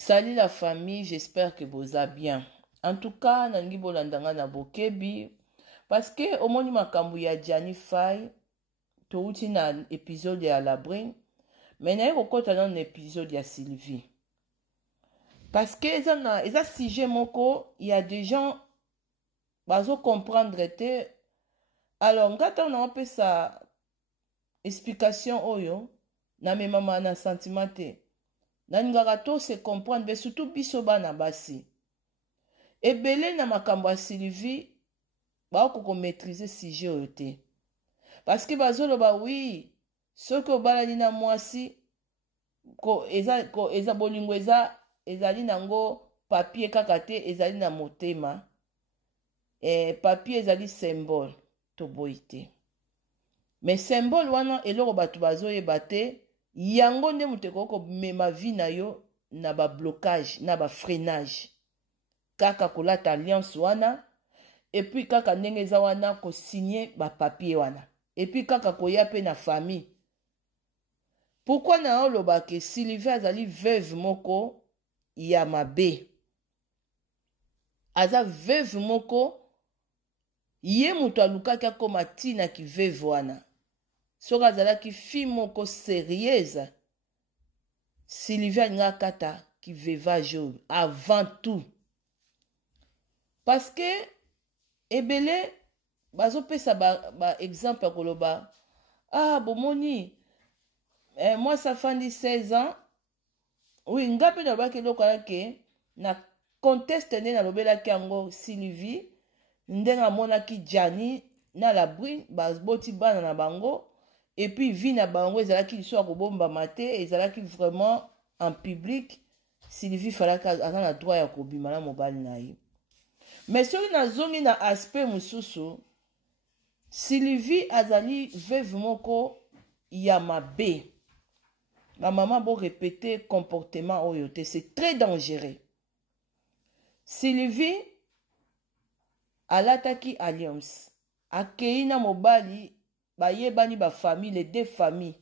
Salut la famille, j'espère que vous allez bien. En tout cas, nangi bolandanga na bokebi parce que au moni makambu ya Gianni Faye touti na épisode ya Labrin, mais na kokota na épisode ya Sylvie. Parce que eza sujet moko, il y a des gens bazo comprendre te. Alors ngata na pesa explication oyo na memama na sentiment te. Nangaka to se comprendre, mais surtout biso bana basi. Ebele na makambo ya Sylvie, ba ko maîtriser sujet oyo te. Parce que bazolo ba oui, ce que balani na mwasi ko eza bolingo ezali nango papier kaka te, ezali na motema. Papier ezali symbole to boite. Mais symbole wana eloko batu bazoyeba te. Yango nde muteko ko mema vie na yo na ba blocage na ba freinage kaka kolata alliance wana et puis kaka ndenge za wana ko signer ba papier wana et puis kaka koya pe na famille. Pourquoi na oloba ke Sylvie azali veuve moko ya mabe, aza veuve moko ye mutu alukaki akoma tina ki veuve wana. Soki azalaki fille moko sérieuse, Sylvie alinga kata ki veuvage avant tout. Parce que ebele bazo pesa ba exemple ya koloba bomoni moi ça fandi 16 ans. Oui, ngape na ba ke lokola ke na conteste nde na lobelaki yango Sylvie ndenga monaki Gianni na Labrin boti bana na bango. Et puis, vie na bango, ezalaki soit kobomba mate, ezalaki vraiment en public. Sylvie falaka azana na droit ya kobima na mobali na ye. Mais soki na zongi na aspect mususu, Sylvie azali veuve moko ya mabe. Ma maman bo répéter comportement oyo te, c'est très dangereux. Sylvie alataki alliance. Akei na mobali bayebani ba famille, les deux familles.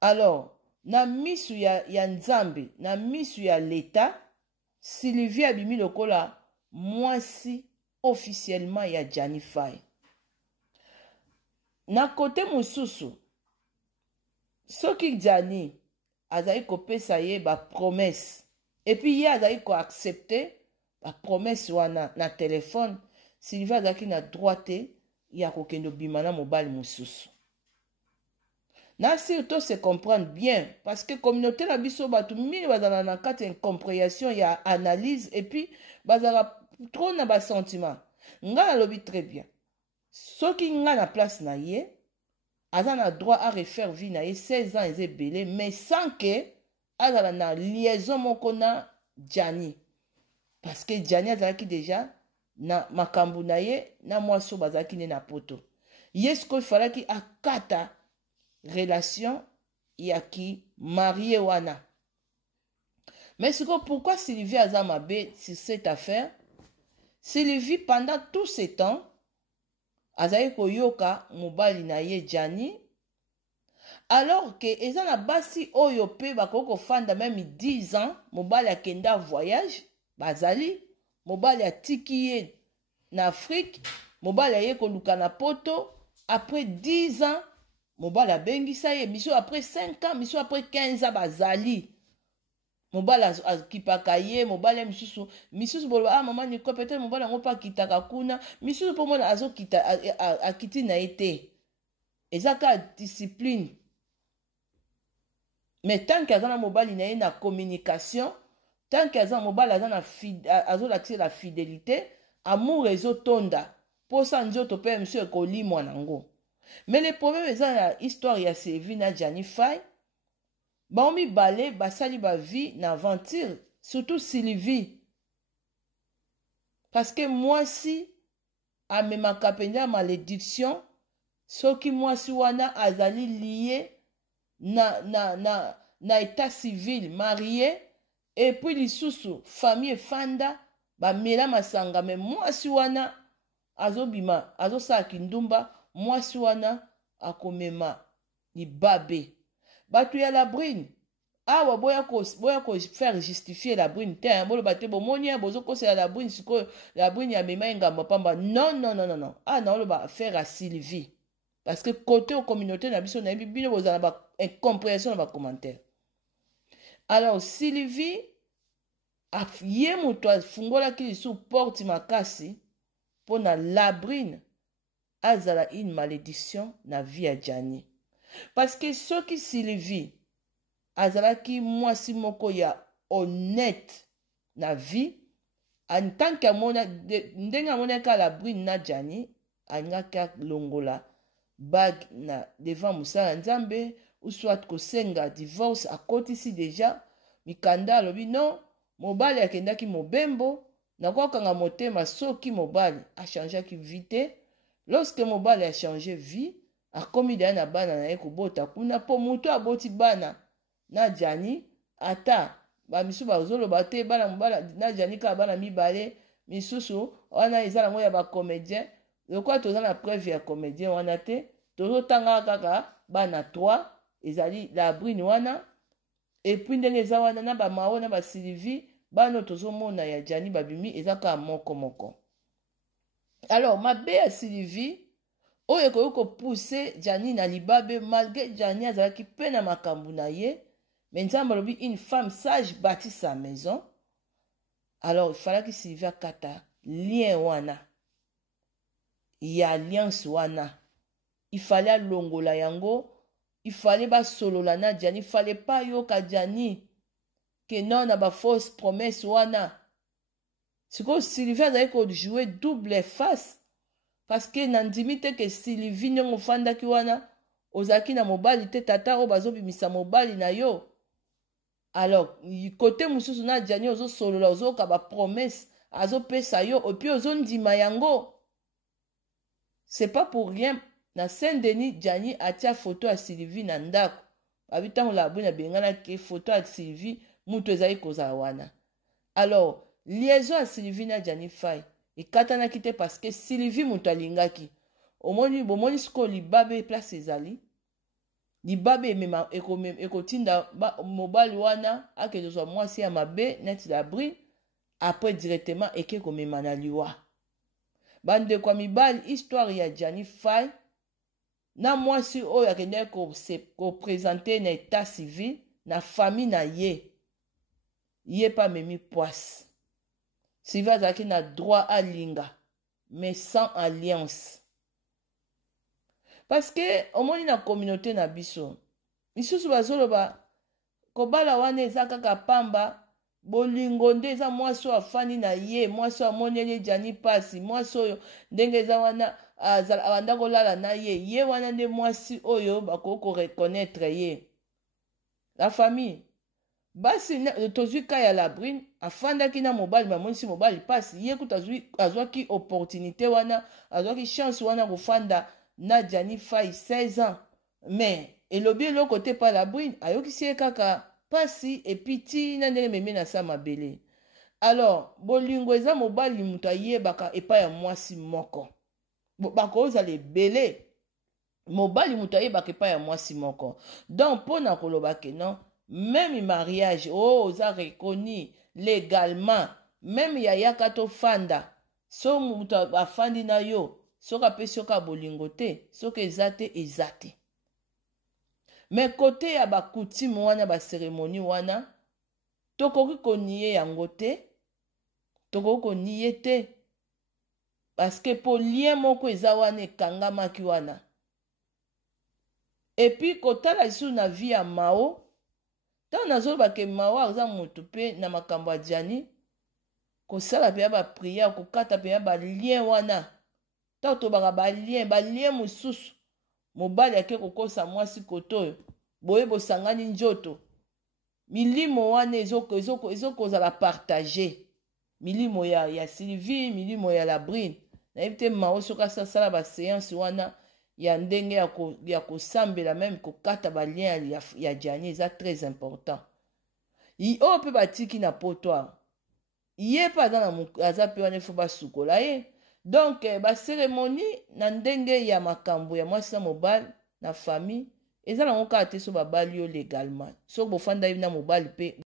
Alors, na misu ya nzambe, na misu ya l'État, Sylvie abimi lokola mwasi officiellement ya Gianni Faye. Na kote mususu, soki Gianni azali kopesa ye ba promesse, et puis ye azali ko accepter ba promesse wana na téléphone, Sylvie azaki na droite ya kokendo bimana mobali mususu. Na surtout se comprendre bien parce que communauté la biso batu mini bazana na kati incompréhension ya analyse et puis bazala trop na ba sentiment. Nga na lobi très bien. Soki nga na place na ye, azana droit à refaire vie na ye 16 ans eze belé mais sans que azala na liaison moko na Gianni. Parce que Gianni azalaki déjà na makambu na ye na mwaso bazaki ne na poto. Yesko falaki akata relation ya ki marié wana. Mais pourquoi Sylvie aza mabe sur cette affaire? Sylvie pendant tout ce temps azali koyoka mobali na ye Gianni, alors que eza na basi oyo pe bakoko fanda même 10 ans mobali akenda voyage bazali mobali atiki ye na Afrique, mobali aye koluka na poto, après 10 ans, mobali abengisa ye, miso après 5 ans, miso après 15 ans bazali. Mobali akipaka ye, mobali misusu bolo maman ni ko peut-être mobali ngo pa kitaka kuna, misusu po mona azo kita akiti na ete. Ezaka discipline. Mais tant que azana mobali na ye na communication, tant que azana mobali azana azo la fidélité, amour ezotonda. Pour ça nzoto pe monsieur kolimwa nango. Mais le problème est la histoire ya Sylvie na Gianni Faye. Ba omi balé basali ba vie na aventure, surtout Sylvie. Parce que moi si a mema kapenda malédiction, soki moi si wana azali lié na état civil marié et puis lisusu famille fanda ba mela masanga mais mwasi wana azobima azosala kindumba mwasi wana akomema ni babe batu ya Labrin awa boya ko faire justifier la brune te bolo bate bomoni ya bozo kosela la brune sikoyo la brune ya mema engamba pamba non non non non non ah na olo ba faire à Sylvie parce que côté aux communautés na biso na bino bozana ba incompréhension na ba commentaire. Alors Sylvie a ye moto afungola ki sous porte makasi pona la brune azala une malédiction na vie ya Jani parce que soki Sylvie azalaki mwasi moko ya honnête na vie en tant que ndenge amonaka la brune na Jani angaka longola bag na devant musala nzambe ou soit kosenga divorce akotisi déjà mikanda alobi non mobali akendaki mobembo nakokanga motema soki mobali achangeaki vie te lorsque mobali a changé vie akomi deya na bana na ye kobota kuna po moto aboti bana na Jani ata bamisu bazoloba te bana mobala na Jani kaka bana mibale misusu wana eza nango ya bacomédien lokola toza na preuve ya comédien wana te tozotanga kaka bana 3 ezali la brune wana epuis ndenge eza wana na bamao na basylvie bano tozomona ya Jani babimi eza kaka moko moko. Alors mabe ya Sylvie oyo ekoki kopousse Jani na libabe malgré Jani azalaki mpe na makambo na ye mais nzambe alobi une femme sage bâtit sa maison. Alors il fallait que Sylvie akata lien wana ya alliance wana il fallait alongola yango il fallait basolola na Jani il fallait pas yoka Jani que non na ba fausse promesse wana sikoyo Sylvie azali kojouer double face parce que nandimi te ke Sylvie ndenge ofandaki wana ozalaki na mobali te tata oyo bazobimisa mobali na yo. Alors côté mosusu na Jani ozosolola ozoyoka bapromesse azopesa yo epuis ozondima yango. C'est pas pour rien na Saint-Denis Jani atia photo ya Sylvie na ndako abi ntango la brune abenganaki photo ya Sylvie mutu ezali kozala wana. Alors liaison ya Sylvie na Jani Fay ekatanaki te parce que Sylvie mutu alingaki bomoni sikoyo libabe place ezali libabe emema ekotinda mobali wana akende ozwa mwasi ya mabe neti la brune après directement eke komema na liwa. Bandeko ya mibali histoire ya Jani Fay na mwasi oyo akendaki koprésente na état civil na famille na ye pa memi poisse. Sylvie azalaki na droit alinga mais sans alliance parce que omoni na communauté na biso misusu bazoloba kobala wana eza kaka pamba bolingo nde eza mwasi oyo afandi na ye mwasi oyo amoneli Jani pasi mwasi oyo ndenge eza wana abanda kolala na ye wana nde mwasi oyo bakoki koreconnaître ye. La famille basi tozwi ka ya la brune afandaki na mobali bamonisi mobali pasi ye kuta azwaki opportunité wana azwaki chance wana kofanda na Jani Fay 16 ans mais elobi eloko te pa la brune ayokisi ye kaka pasi epiti na ndenge meme na sa mabele. Alors bolingo eza mobali mutu ayebaka epai ya mwasi moko bakozala ebele mobali mutu ayebaka epai ya mwasi moko donc mpona koloba ke non même mariage oza reconnu légalement même yayaka tofanda so mutu afandi na yo soki apesi yoka bolingo te soki eza te eza te. Mais côté ya bakutime wana baceremonie wana tokoki konie yango te tokoki konie te parce que po lien moko eza wana ekangamaki wana epuis kotala lisusu na vie ya Mao ntango nazoloba ke Mao aza motu mpe na makambo ya Jani kosala mpe ya bapriere kokata mpe ya balien wana ntango tobaka balien mosusu mobali ake kokosa mwasi koto oyo boye bosangani njoto milimo wana ezokozala partage milimo ya Sylvie milimo ya la brune nayebi te Mao soki asala baséance wana ya ndenge ya kosambela meme kokata balien ya Jani eza très important oyo mpe batiki na potoire ye mpe aza mpe wana efo basukola ye. Donc baceremonie na ndenge ya makambo ya mwasi na mobali na famille eza nango kaka te so babali yo légalement soki bofandaki na mobali mpe